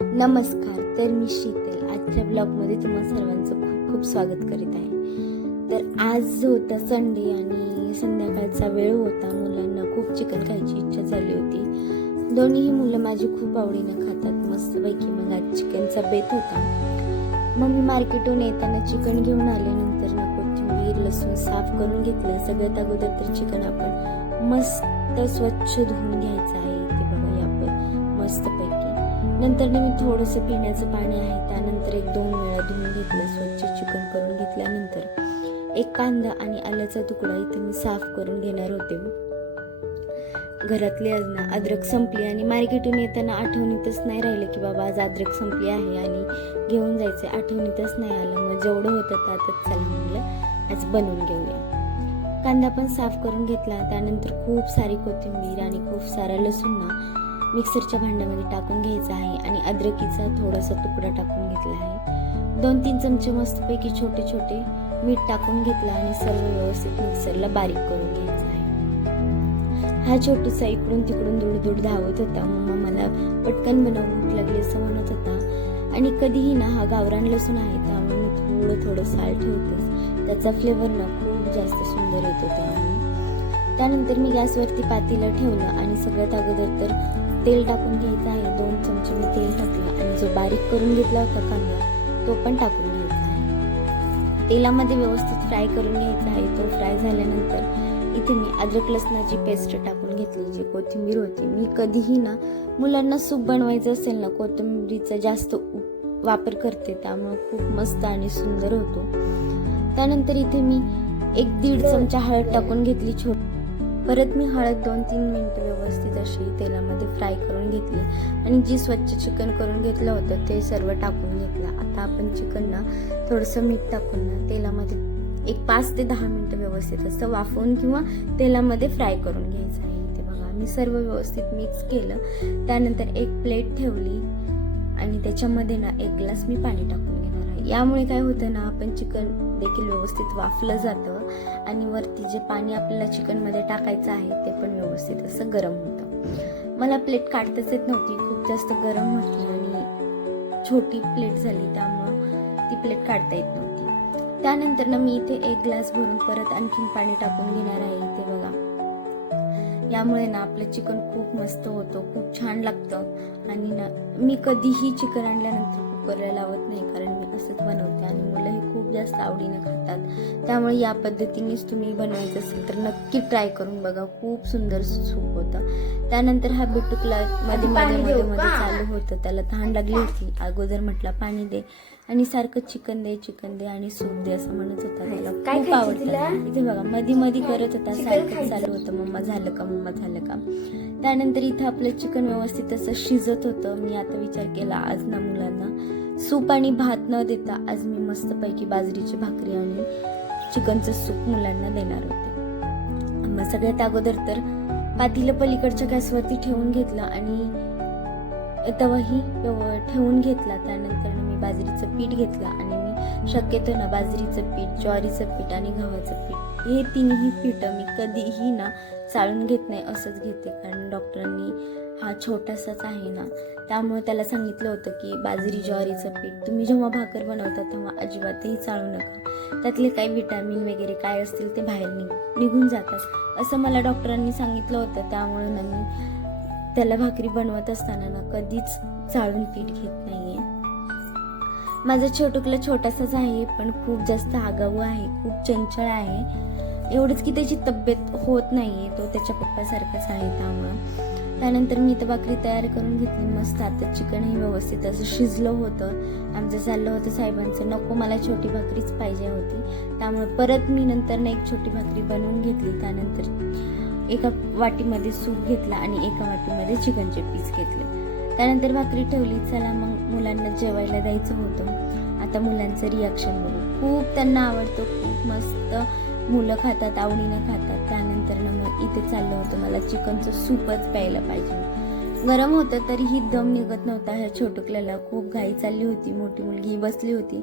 नमस्कार. तर मी शीतल आजच्या ब्लॉगमध्ये तुम्हा सर्वांचं खूप खूप स्वागत करीत आहे. तर आज होता संडे आणि संध्याकाळचा वेळ होता. मुलांना खूप चिकन खायची इच्छा झाली होती. दोन्हीही मुलं माझी खूप आवडीनं खातात मस्तपैकी. मग आज चिकनचा बेत होता. मग मी मार्केटहून येताना चिकन घेऊन आले. नंतर ना कोथिंबीर लसूण साफ करून घेतलं. सगळ्यात अगोदर तर चिकन आपण मस्त स्वच्छ धुवून घ्यायचं आहे. ते बघा आपण मस्तपैकी. नंतर मी थोडंसं पिण्याचं पाणी आहे त्यानंतर 1-2 वेळा धुवून घेतलं. स्वच्छ चिकन करून घेतल्यानंतर एक कांदा आणि आल्याचा तुकडा इथे मी साफ करून घेणार होते. घरातली अद्रक संपली आणि मार्केटून येताना आठवणीतच नाही राहिलं की बाबा आज अद्रक संपली आहे आणि घेऊन जायचे. आठवणीतच नाही आलं. मग जेवढं होतं त्यातच चला म्हणलं आज बनवून घेऊया. कांदा पण साफ करून घेतला. त्यानंतर खूप सारी कोथिंबीर आणि खूप सारा लसूण मिक्सरच्या भांड्यामध्ये टाकून घ्यायचा आहे आणि अद्रकीचा थोडासा तुकडा टाकून घेतला आहे. 2-3 चमचे मस्तपैकी छोटे छोटे मीठ टाकून घेतला आणि सर्व व्यवस्थित मिक्सरला बारीक करून घ्यायचं आहे. हा छोटूसा इकडून तिकडून दूर धावत होता. मम्मा मला पटकन बनव, भूक लागली असं म्हणत होता. आणि कधीही ना हा गावरान लसूण आहे त्यामुळे मी थोडं साल्ट ठेवतेच. त्याचा फ्लेवर ना खूप जास्त सुंदर येतो. त्यानंतर मी गॅसवरती पातेलं ठेवलं आणि सगळ्यात अगोदर तर तेल टाकून घ्यायचं आहे. 2 चमचे मी तेल टाकलं आणि जो बारीक करून घेतला होता कांदा तो पण टाकून घ्यायचा आहे. तेलामध्ये व्यवस्थित फ्राय करून घ्यायचा आहे. तो फ्राय झाल्यानंतर इथे मी अद्रक लसणाची पेस्ट टाकून घेतली. जी कोथिंबीर होती, मी कधीही ना मुलांना सूप बनवायचं असेल ना कोथिंबीरीचा जास्त वापर करते. त्यामुळे खूप मस्त आणि सुंदर होतो. त्यानंतर इथे मी 1-1.5 चमचा हळद टाकून घेतली. परत मी हळद 2-3 मिनिटं व्यवस्थित अशी तेलामध्ये फ्राय करून घेतली आणि जी स्वच्छ चिकन करून घेतलं होतं ते सर्व टाकून घेतलं. आता आपण चिकन ना थोडंसं मीठ टाकून ना तेलामध्ये 5 ते 10 मिनिटं व्यवस्थित असं वाफवून किंवा तेलामध्ये फ्राय करून घ्यायचं आहे. इथे बघा मी सर्व व्यवस्थित मिक्स केलं. त्यानंतर एक प्लेट ठेवली आणि त्याच्यामध्ये ना 1 ग्लास मी पाणी टाकून घेणार आहे. यामुळे काय होतं ना आपण चिकन देखील व्यवस्थित वाफलं जातं आणि वरती जे पाणी आपल्याला चिकन मध्ये टाकायचं आहे ते पण व्यवस्थित असं गरम होतं. मला प्लेट काढताच येत नव्हती, खूप जास्त गरम होती आणि छोटी प्लेट झाली त्यामुळं ती प्लेट काढता येत नव्हती. त्यानंतर ना मी इथे 1 ग्लास भरून परत आणखीन पाणी टाकून घेणार आहे. इथे बघा यामुळे ना आपलं चिकन खूप मस्त होतं, खूप छान लागतं. आणि ना मी कधीही चिकन आणल्यानंतर कुकरला लावत नाही कारण मी असंच बनवते आणि मुलंही खूप जास्त आवडीनं खातात. त्यामुळे या पद्धतीनेच तुम्ही बनवायचं असेल तर नक्की ट्राय करून बघा. खूप सुंदर सूप होतं. त्यानंतर हा बिटुकला मध्ये चालू होतं. त्याला तहान लागली होती. अगोदर म्हटलं पाणी दे आणि सारखं चिकन दे आणि सूप दे असं म्हणत होता. त्याला खूप आवडतं. इथे बघा मध्ये करत होता, सारखं चालू होतं मम्मा झालं का. त्यानंतर इथं आपलं चिकन व्यवस्थित असं शिजत होतं. मी आता विचार केला आज ना मुलांना सूप आणि भात न देता आज मी मस्तपैकी बाजरीची भाकरी आणि चिकनचं सूप मुलांना देणार होते. मग सगळ्यात अगोदर तर पातेलं पलीकडच्या गॅसवरती ठेवून घेतलं आणि तवाही ठेवून घेतला. त्यानंतर मी बाजरीचं पीठ घेतलं आणि मी शक्यतो ना बाजरीचं पीठ, ज्वारीचं पीठ आणि गव्हाचं पीठ हे तिन्ही पीठं मी कधीही ना चाळून घेत नाही, असंच घेते. कारण डॉक्टरांनी हा छोटासाच आहे ना त्यामुळे त्याला सांगितलं होतं की बाजरी ज्वारीचं पीठ तुम्ही जेव्हा भाकर बनवता तेव्हा अजिबातही चाळू नका. त्यातले काही विटॅमिन वगैरे काय असतील ते बाहेर निघून जातात असं मला डॉक्टरांनी सांगितलं होतं. त्यामुळे ना मी त्याला भाकरी बनवत असताना ना कधीच चाळून पीठ घेत नाहीये. माझा छोटुकला छोटासाच आहे पण खूप जास्त आगाऊ आहे, खूप चंचल आहे. एवढंच की त्याची तब्येत होत नाहीये, तो त्याच्या पप्पासारखाच आहे. त्यामुळं त्यानंतर मी इथं भाकरी तयार करून घेतली मस्त. आता चिकनही व्यवस्थित असं शिजलं होतं. आमचं चाललं होतं साहेबांचं नको मला छोटी भाकरीच पाहिजे होती. त्यामुळे परत मी नंतर एक छोटी भाकरी बनवून घेतली. त्यानंतर एका वाटीमध्ये सूप घेतला आणि एका वाटीमध्ये चिकनचे पीस घेतले. त्यानंतर भाकरी ठेवली. चला मग मुलांना जेवायला द्यायचं होतं. आता मुलांचं रिॲक्शन बघू. खूप त्यांना आवडतं, खूप मस्त मुलं खातात, आवडीनं खातात. त्यानंतर ना मग इथे चाललं होतं मला चिकनचं सूपच प्यायला पाहिजे. गरम होतं तरीही दम निघत नव्हता. ह्या छोटुकल्याला खूप घाई चालली होती. मोठी मुलगी बसली होती.